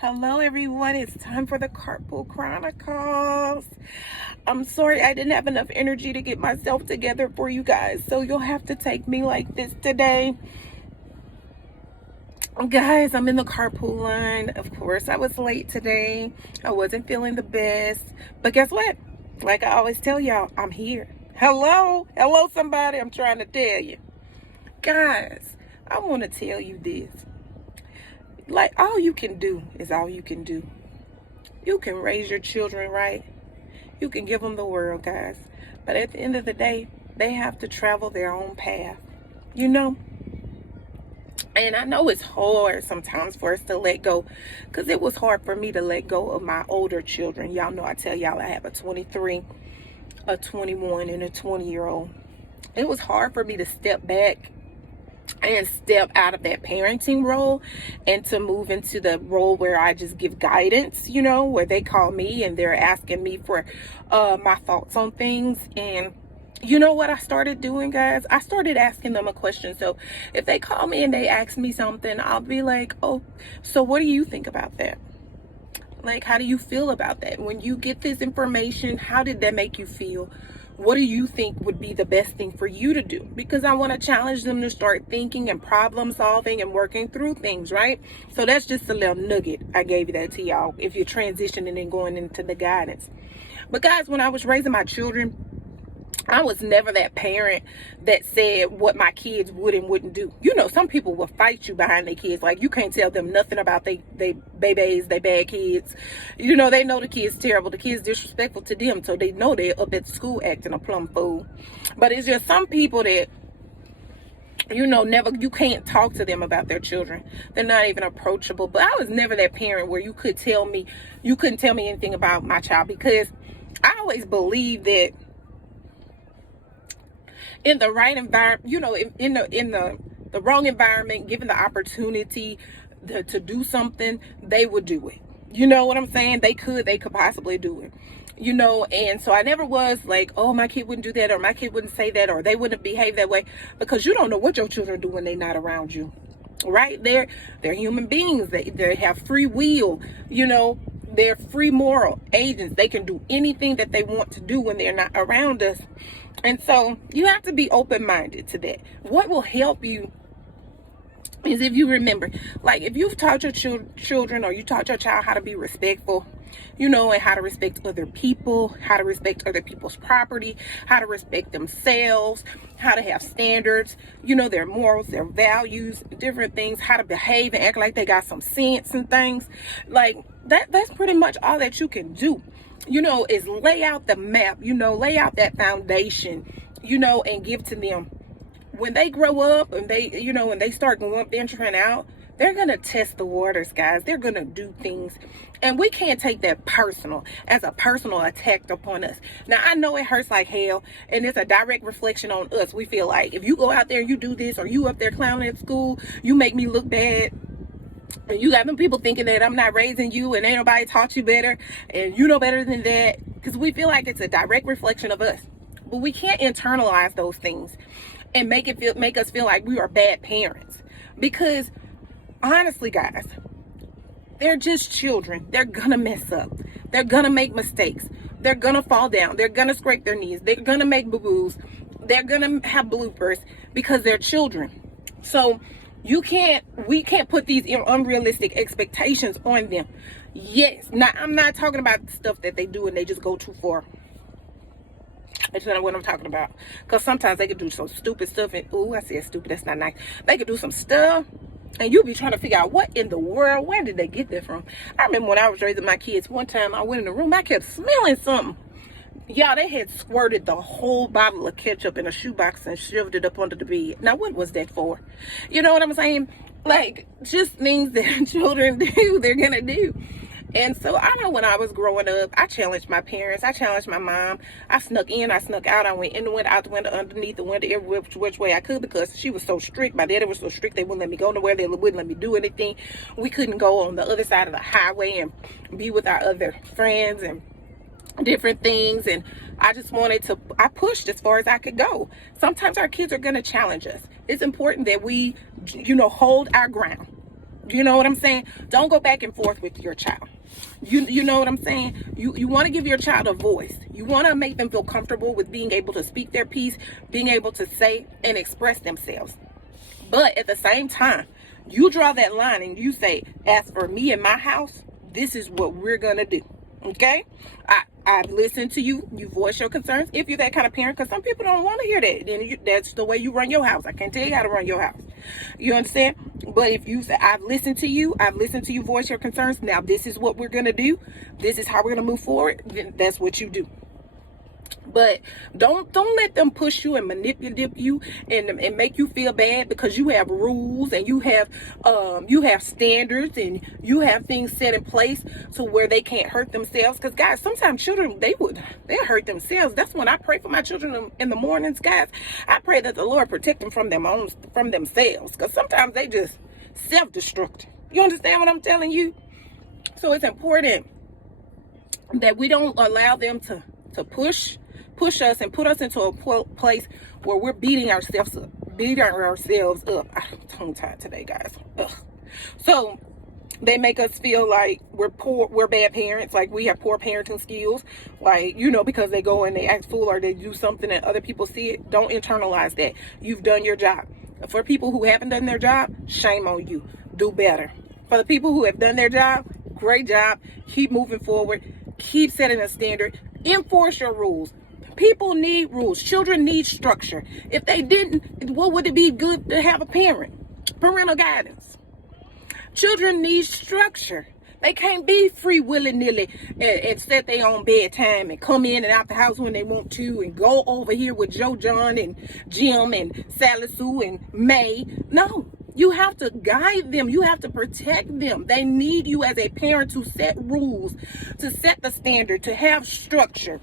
Hello everyone, it's time for the Carpool Chronicles. I'm sorry I didn't have enough energy to get myself together for you guys, so you'll have to take me like this today. Guys, I'm in the carpool line. Of course, I was late today. I wasn't feeling the best, but guess what? Like I always tell y'all, I'm here. Hello somebody, I'm trying to tell you. Guys, I want to tell you this. Like, all you can do is all you can do. You can raise your children right. You can give them the world, guys. But at the end of the day, they have to travel their own path, you know? And I know it's hard sometimes for us to let go, because it was hard for me to let go of my older children. Y'all know I tell y'all I have a 23, a 21, and a 20-year-old. It was hard for me to step back and step out of that parenting role and to move into the role where I just give guidance, you know, where they call me and they're asking me for my thoughts on things. And you know what I started doing, guys? I started asking them a question. So if they call me and they ask me something, I'll be like, oh, so what do you think about that? Like, how do you feel about that? When you get this information, how did that make you feel? What do you think would be the best thing for you to do? Because I want to challenge them to start thinking and problem solving and working through things, right? So that's just a little nugget. I gave you that to y'all if you're transitioning and going into the guidance. But guys, when I was raising my children, I was never that parent that said what my kids would and wouldn't do. You know, some people will fight you behind their kids. Like, you can't tell them nothing about they babies, they bad kids. You know, they know the kid's terrible. The kid's disrespectful to them. So they know they're up at school acting a plumb fool. But it's just some people that, you know, you can't talk to them about their children. They're not even approachable. But I was never that parent where you couldn't tell me anything about my child, because I always believed that in the right environment, you know, in the wrong environment, given the opportunity to do something, they would do it. You know what I'm saying? They could possibly do it. You know, and so I never was like, oh, my kid wouldn't do that, or my kid wouldn't say that, or they wouldn't behave that way, because you don't know what your children do when they're not around you. Right? They're human beings. They have free will, you know. They're free moral agents. They can do anything that they want to do when they're not around us. And so you have to be open-minded to that. What will help you is if you remember, like, if you've taught your children or you taught your child how to be respectful, you know, and how to respect other people, how to respect other people's property, how to respect themselves, how to have standards, you know, their morals, their values, different things, how to behave and act like they got some sense and things like that. That's pretty much all that you can do, you know, is lay out the map, you know, lay out that foundation, you know, and give to them. When they grow up and they, you know, when they start venturing out, they're going to test the waters, guys. They're going to do things. And we can't take that as a personal attack upon us. Now, I know it hurts like hell, and it's a direct reflection on us. We feel like if you go out there and you do this, or you up there clowning at school, you make me look bad. And you got them people thinking that I'm not raising you and ain't nobody taught you better and you know better than that, because we feel like it's a direct reflection of us. But we can't internalize those things and make us feel like we are bad parents, because honestly, guys, they're just children. They're gonna mess up. They're gonna make mistakes. They're gonna fall down. They're gonna scrape their knees. They're gonna make boo-boos. They're gonna have bloopers, because they're children. So we can't put these unrealistic expectations on them. Yes. Now, I'm not talking about stuff that they do and they just go too far. That's not what I'm talking about. Because sometimes they can do some stupid stuff. And, ooh, I said stupid. That's not nice. They can do some stuff, and you'll be trying to figure out what in the world, where did they get that from? I remember when I was raising my kids, one time I went in the room, I kept smelling something. Y'all, they had squirted the whole bottle of ketchup in a shoebox and shoved it up under the bed. Now, what was that for? You know what I'm saying? Like, just things that children do, they're going to do. And so I know when I was growing up, I challenged my parents. I challenged my mom. I snuck in, I snuck out. I went in the window, out the window, underneath the window, every which way I could, because she was so strict. My daddy was so strict, they wouldn't let me go nowhere. They wouldn't let me do anything. We couldn't go on the other side of the highway and be with our other friends and different things. And I just I pushed as far as I could go. Sometimes our kids are going to challenge us. It's important that we, you know, hold our ground. You know what I'm saying? Don't go back and forth with your child. You know what I'm saying? You want to give your child a voice. You want to make them feel comfortable with being able to speak their piece, being able to say and express themselves. But at the same time, you draw that line and you say, as for me and my house, this is what we're going to do. Okay? I've listened to you. You voice your concerns. If you're that kind of parent, because some people don't want to hear that. Then that's the way you run your house. I can't tell you how to run your house. You understand? But if you say, I've listened to you voice your concerns. Now, this is what we're going to do. This is how we're going to move forward. Then that's what you do. But don't let them push you and manipulate you and make you feel bad because you have rules and you have standards and you have things set in place to where they can't hurt themselves. Because guys, sometimes children they'll hurt themselves. That's when I pray for my children in the mornings, guys. I pray that the Lord protect them from themselves, because sometimes they just self-destruct. You understand what I'm telling you? So it's important that we don't allow them to push us and put us into a place where we're beating ourselves up. I'm tongue tied today, guys. Ugh. So they make us feel like we're bad parents, like we have poor parenting skills, like, because they go and they act fool or they do something and other people see it. Don't internalize that. You've done your job. For people who haven't done their job, shame on you. Do better. For the people who have done their job, great job. Keep moving forward. Keep setting a standard. Enforce your rules. People need rules. Children need structure. If they didn't, what would it be good to have a parental guidance? Children need structure. They can't be free willy-nilly and set their own bedtime and come in and out the house when they want to and go over here with Joe, John, and Jim, and Sally Sue, and May. No. You have to guide them. You have to protect them. They need you as a parent to set rules, to set the standard, to have structure.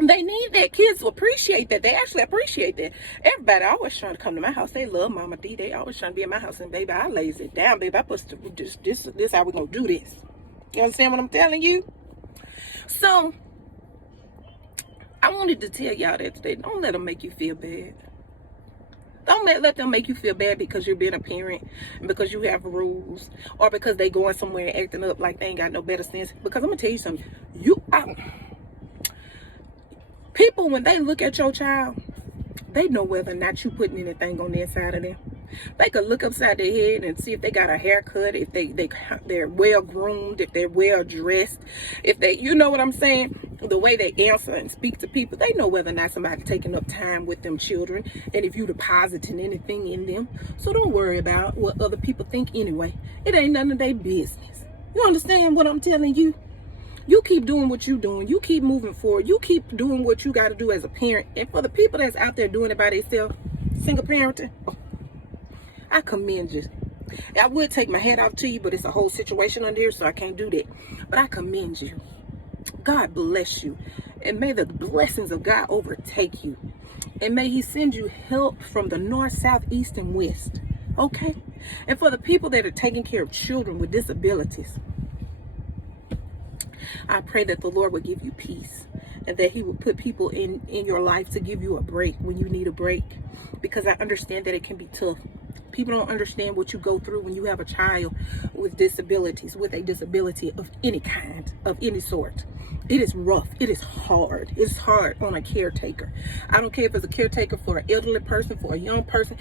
They need that. Kids will appreciate that. They actually appreciate that. Everybody always trying to come to my house. They love Mama D. They always trying to be in my house. And baby, I lays it down, baby. I put this how we gonna do this. You understand what I'm telling you? So I wanted to tell y'all that today. Don't let them make you feel bad. Don't let them make you feel bad because you're being a parent and because you have rules, or because they going somewhere and acting up like they ain't got no better sense. Because I'm gonna tell you something. People, when they look at your child, they know whether or not you putting anything on the inside of them. They could look upside their head and see if they got a haircut, if they're well groomed, if they're well dressed, if they, you know what I'm saying? The way they answer and speak to people, they know whether or not somebody taking up time with them children, and if you depositing anything in them. So don't worry about what other people think anyway. It ain't none of their business. You understand what I'm telling you? You keep doing what you're doing. You keep moving forward. You keep doing what you got to do as a parent. And for the people that's out there doing it by themselves, single parenting, I commend you. I would take my hat off to you, but it's a whole situation under here, so I can't do that. But I commend you. God bless you. And may the blessings of God overtake you. And may he send you help from the north, south, east, and west. Okay? And for the people that are taking care of children with disabilities, I pray that the Lord will give you peace, and that he will put people in your life to give you a break when you need a break, because I understand that it can be tough. People don't understand what you go through when you have a child with disabilities, with a disability of any kind, of any sort. It is rough. It is hard. It's hard on a caretaker. I don't care if it's a caretaker for an elderly person, for a young person,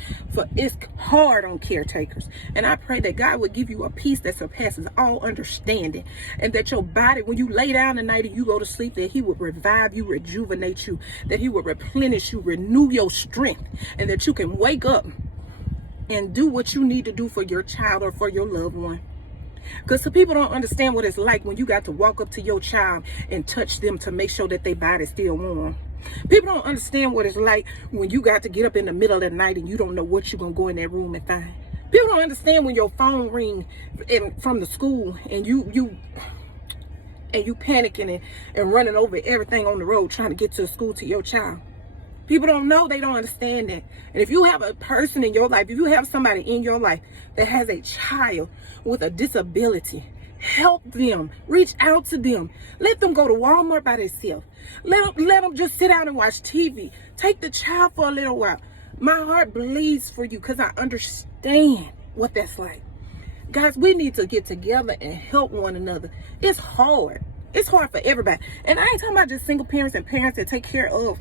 it's hard on caretakers. And I pray that God will give you a peace that surpasses all understanding, and that your body, when you lay down at night and you go to sleep, that he will revive you, rejuvenate you, that he will replenish you, renew your strength, and that you can wake up and do what you need to do for your child or for your loved one. Because some people don't understand what it's like when you got to walk up to your child and touch them to make sure that their body's still warm. People don't understand what it's like when you got to get up in the middle of the night and you don't know what you're going to go in that room and find. People don't understand when your phone rings from the school and you panicking and running over everything on the road trying to get to the school to your child. People don't know, they don't understand that. And if you have a person in your life, if you have somebody in your life that has a child with a disability, help them, reach out to them. Let them go to Walmart by themselves. Let them just sit down and watch TV. Take the child for a little while. My heart bleeds for you because I understand what that's like. Guys, we need to get together and help one another. It's hard. It's hard for everybody. And I ain't talking about just single parents and parents that take care of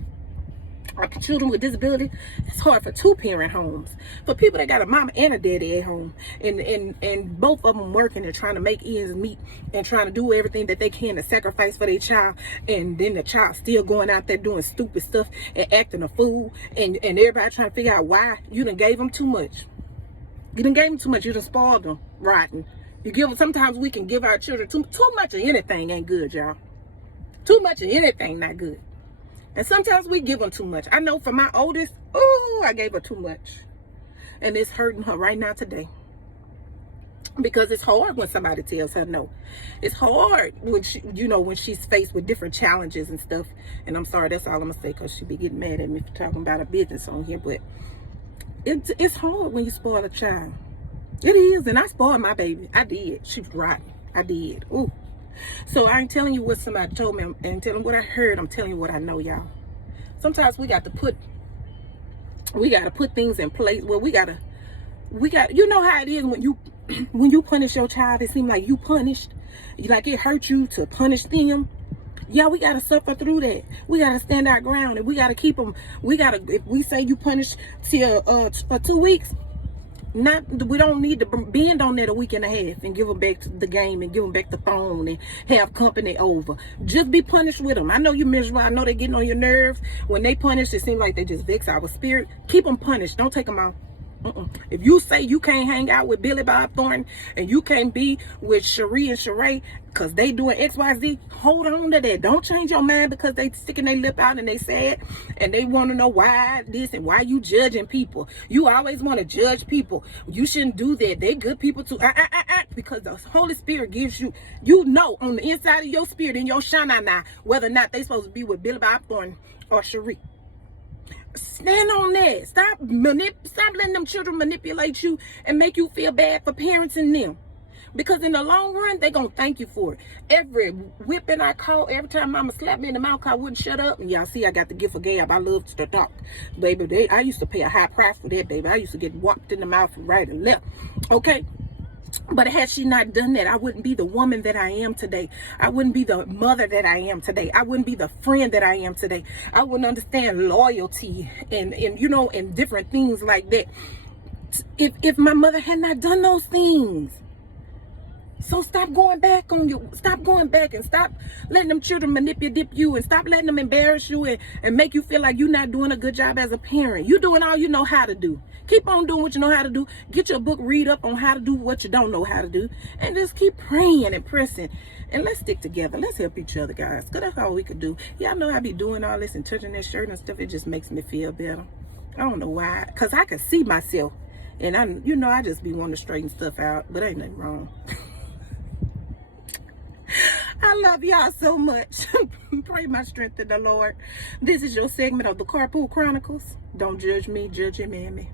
children with disability. It's hard for 2-parent homes, for people that got a mama and a daddy at home, and both of them working and trying to make ends meet and trying to do everything that they can to sacrifice for their child, and then the child still going out there doing stupid stuff and acting a fool, and everybody trying to figure out why. You done gave them too much. You done gave them too much. You done spoiled them rotten. You give them. Sometimes we can give our children too much of anything ain't good, y'all. Too much of anything not good. And sometimes we give them too much. I know for my oldest, I gave her too much. And it's hurting her right now today. Because it's hard when somebody tells her no. It's hard when when she's faced with different challenges and stuff. And I'm sorry, that's all I'm going to say, because she be getting mad at me for talking about her business on here. But it's hard when you spoil a child. It is. And I spoiled my baby. I did. She was rotten. I did. Ooh. So I ain't telling you what somebody told me. I ain't telling what I heard. I'm telling you what I know, y'all. Sometimes we got to put things in place. Well, we got you know how it is when you punish your child. It seems like you punished, like it hurt you to punish them. Yeah, we got to suffer through that. We got to stand our ground, and we got to keep them. If we say you punish till for 2 weeks, we don't need to bend on that a week and a half and give them back the game and give them back the phone and have company over. Just be punished with them. I know you're miserable. I know they're getting on your nerves. When they punish, it seems like they just vex our spirit. Keep them punished. Don't take them out. If you say you can't hang out with Billy Bob Thornton and you can't be with Cherie and Sheree because they doing XYZ, hold on to that. Don't change your mind because they sticking their lip out and they sad and they want to know why this and why you judging people. You always want to judge people. You shouldn't do that. They good people too. Because the Holy Spirit gives you, on the inside of your spirit, in your shana, whether or not they supposed to be with Billy Bob Thornton or Cherie. Stand on that. Stop letting them children manipulate you and make you feel bad for parenting them. Because in the long run, they're going to thank you for it. Every whipping I caught, every time mama slapped me in the mouth, I wouldn't shut up. And y'all see, I got the gift of gab. I love to talk. Baby, I used to pay a high price for that, baby. I used to get whopped in the mouth right and left. Okay? But had she not done that, I wouldn't be the woman that I am today. I wouldn't be the mother that I am today. I wouldn't be the friend that I am today. I wouldn't understand loyalty and different things like that if my mother had not done those things. So stop going back and stop letting them children manipulate you, and stop letting them embarrass you and make you feel like you're not doing a good job as a parent. You're doing all you know how to do. Keep on doing what you know how to do. Get your book, read up on how to do what you don't know how to do, and just keep praying and pressing. And let's stick together. Let's help each other, guys, because that's all we could do. Y'all know I be doing all this and touching that shirt and stuff. It just makes me feel better. I don't know why, because I can see myself, and I just be wanting to straighten stuff out, but ain't nothing wrong. I love y'all so much. Pray my strength in the Lord. This is your segment of the Carpool Chronicles. Don't judge me, judge your mammy.